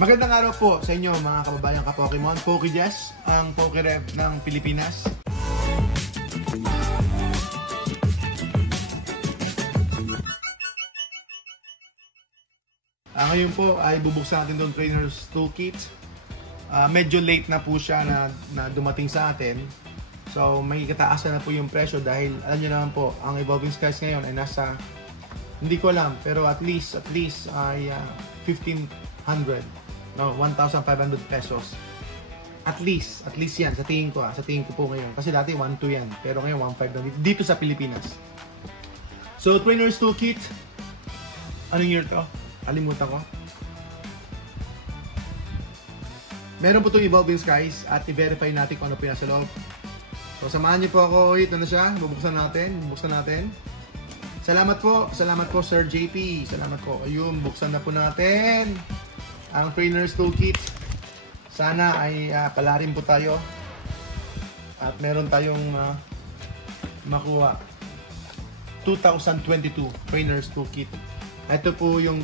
Magandang araw po sa inyo mga kababayang ka-Pokemon. PokeJess, ang PokeRev ng Pilipinas. Ngayon po ay bubuksan natin itong Trainer's Toolkit. Medyo late na po siya na dumating sa atin. So may kataasan na po yung presyo dahil alam nyo naman po, ang Evolving Skies ngayon ay nasa, hindi ko alam, pero at least ay 1,500. No, 1,500 pesos. At least yan sa tingin ko sa tingin ko po ngayon. Kasi dati 1,200 yan, pero ngayon 1,500 na dito sa Pilipinas. So Trainer's Toolkit, anong year to? Kalimutan ko. Meron po itong Evolving Skies at i-verify natin kung ano po yan sa loob. So samahan niyo po ako. Ito na siya. Bubuksan natin. Salamat po Sir JP. Salamat po. Ayun, buksan na po natin ang Trainer's Toolkit. Sana ay palarin po tayo at meron tayong makuha. 2022 Trainer's Toolkit. Ito po yung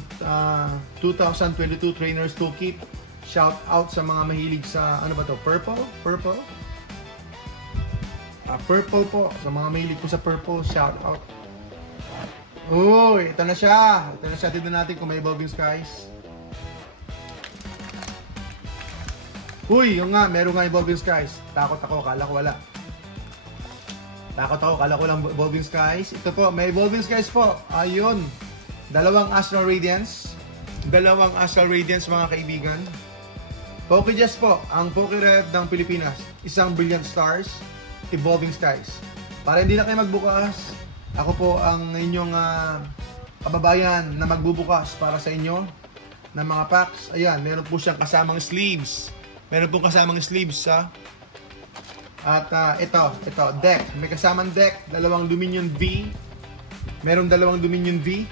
2022 Trainer's Toolkit. Shout out sa mga mahilig sa ano ba to? Purple? Purple po. Sa mga mahilig po sa purple, shout out. Uy, ito na siya. Tignan natin kung may Evolving Skies. Uy, yung nga, meron nga Evolving Skies. Takot ako, kala ko wala. Kala ko lang Evolving Skies. Ito po, may Evolving Skies po. Ayun. Dalawang Astral Radiance mga kaibigan. PokeJess po, ang PokeRev ng Pilipinas. Isang Brilliant Stars, Evolving Skies. Para hindi na kayo magbukas, ako po ang inyong kababayan na magbubukas para sa inyo ng mga packs. Ayan, meron po siyang kasamang sleeves. At ito, deck. May kasamang deck, dalawang Dominion V. Meron dalawang Dominion V.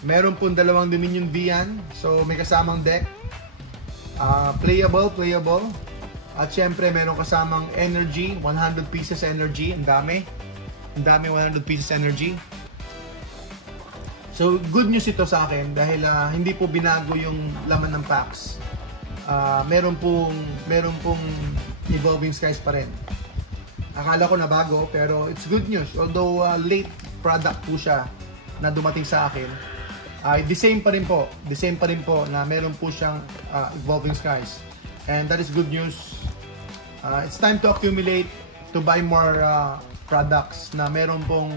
Meron po dalawang Dominion V yan. So, may kasamang deck. Playable. At syempre, meron kasamang energy. 100 pieces energy. Ang dami 100 pieces energy. So, good news ito sa akin dahil hindi po binago yung laman ng packs. Meron pong Evolving Skies pa rin. Akala ko na bago, pero it's good news. Although late product po siya na dumating sa akin, the same pa rin po na meron po siyang Evolving Skies. And that is good news. It's time to accumulate to buy more products na meron pong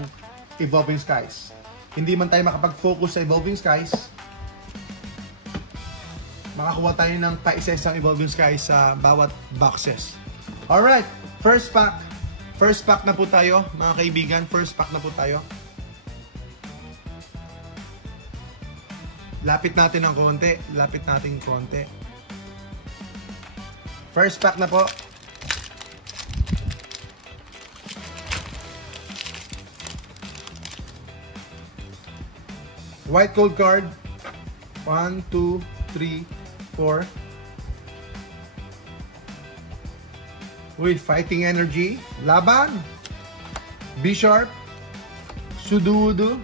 Evolving Skies. Hindi man tayo makapag-focus sa Evolving Skies, makakuha tayo ng pa-isa-isang Evolving Skies sa bawat boxes. Alright, first pack na po tayo mga kaibigan. Lapit natin konti. First pack na po. White Gold card. 1, 2, 3, 4. With Fighting Energy, Laban, Bisharp, Sudowoodo,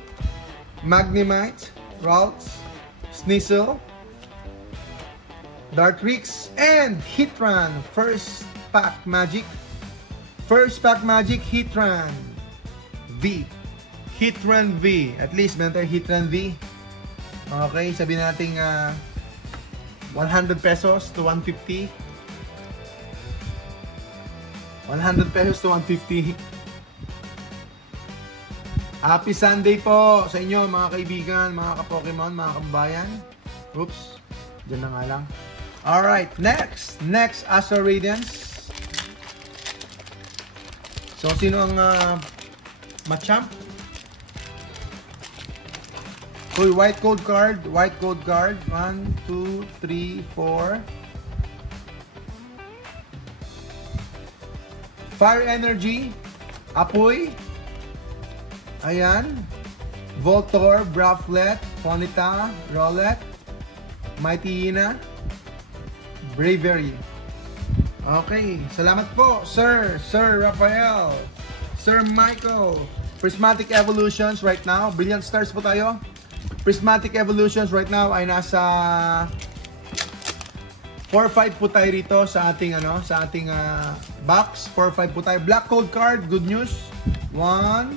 Magnemite, Ralts, Sneasel, Dartrix, and Heatran. First pack magic, Heatran V. At least meron tayo Heatran V. Okay, sabihin natin 100 pesos to 150. 100 pesos to 150. Happy Sunday po sa inyo mga kaibigan, mga ka-Pokemon, mga kababayan. Oops, dyan na nga lang. Alright, next Astral Radiance. So, sino ang Machamp? Uy, White Gold card. 1, 2, 3, 4. Fire Energy, Apoy, ayan, Voltor, Brafflet, Ponyta, Rowlet, Mighty Hina, Bravery. Okay, salamat po, Sir Rafael, Sir Michael. Prismatic Evolutions right now, Brilliant Stars po tayo. Prismatic Evolutions right now ay nasa 4-5 po tayo rito sa ating box. 4-5 po tayo. Black code card, good news. 1,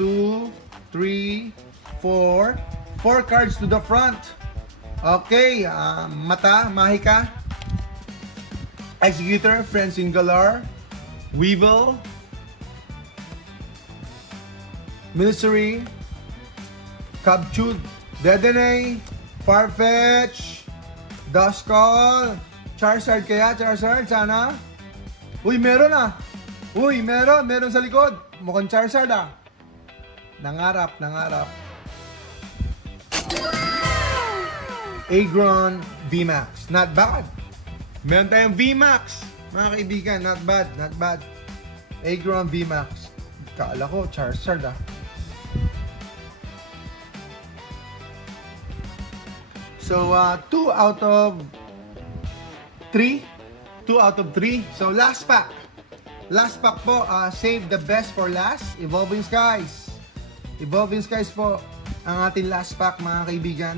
2, 3, 4. 4 cards to the front. Okay, Mata, Mahika. Executor, Francine Galar. Weevil. Military. Cubchud. Dedenne. Farfetch. Duskull. Charizard kaya? Charizard sana? Uy, meron ah. Uy, meron sa likod. Mukhang Charizard ah. Nangarap. Aggron VMAX. Not bad. Meron tayong VMAX. Mga kaibigan, not bad. Aggron VMAX. Kaala ko, Charizard ah. So, 2 out of 3. 2 out of 3. So, last pack. Last pack po, save the best for last. Evolving Skies. Evolving Skies po ang ating last pack, mga kaibigan.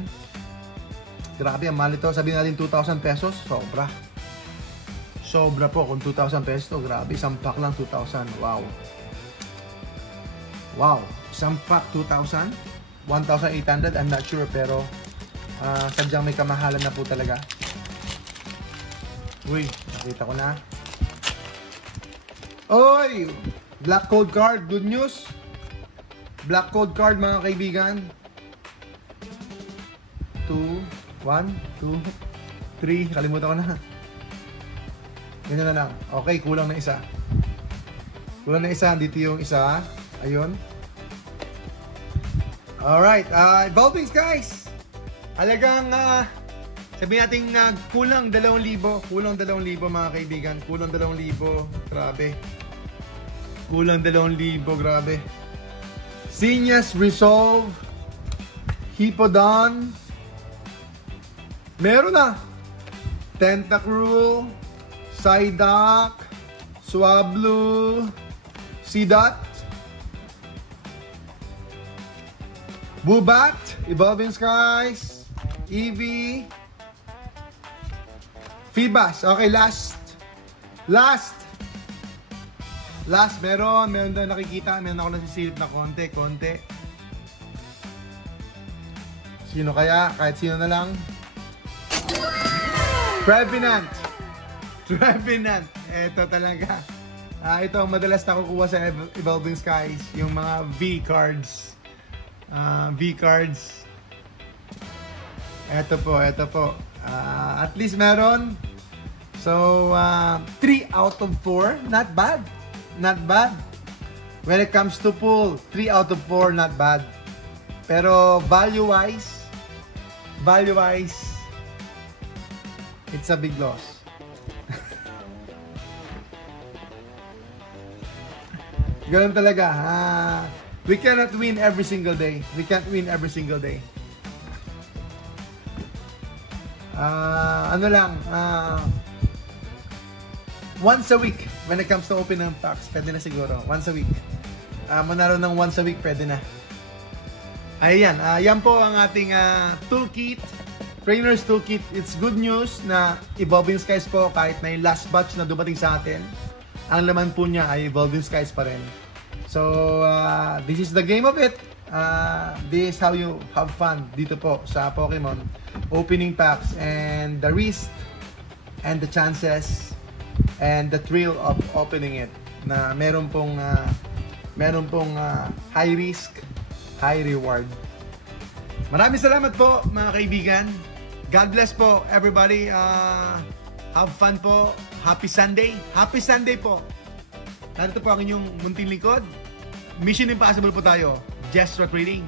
Grabe, ang mahal ito. Sabihin natin 2,000 pesos. Sobra po kung 2,000 pesos to. Grabe, isang pack lang 2,000. Wow. Isang pack 2,000. 1,800. I'm not sure, pero sadyang may kamahalan na po talaga. Uy, nakita ko na. Oy! Black code card, good news. Black code card, mga kaibigan. 2, 1, 2, 3. Kalimutan ko na. Ganyan na lang. Okay, kulang na isa. Dito yung isa. Ayun. Alright, Evolving Skies. Halagang, sabihin natin kulang 2,000. Kulang 2,000, mga kaibigan. Kulang 2,000. Grabe. Kulang 2,000. Grabe. Seniors Resolve. Hippodon. Meron na. Tentacruel. Psyduck. Swablu. Seedot. Bubat. Evolving Skies. Eevee. Feebas. Okay, last, meron daw nakikita, meron ako nasisilip na konti. Sino kaya? Kahit sino na lang. Trevenant. Ito talaga. Ito ang madalas nakukuha sa Evolving Skies, yung mga V cards. Ito po. At least meron. So, 3 out of 4. Not bad. When it comes to pull, 3 out of 4, not bad. Pero value-wise, it's a big loss. Ganun talaga. We cannot win every single day. Once a week when it comes to open ng packs, pwede na siguro. Once a week. Manaro ng once a week, pwede na. Ayan, yan po ang ating toolkit. Trainer's Toolkit. It's good news na Evolving Skies po, kahit na yung last batch na dumating sa atin, ang laman po niya ay Evolving Skies pa rin. So, this is the game of it. This is how you have fun dito po sa Pokemon. Opening packs and the risk and the chances and the thrill of opening it. Na meron pong high risk, high reward. Maraming salamat po, mga kaibigan. God bless po, everybody. Have fun po. Happy Sunday po. Narito po ang inyong munting lingkod. Mission Impossible po tayo. Just Trading.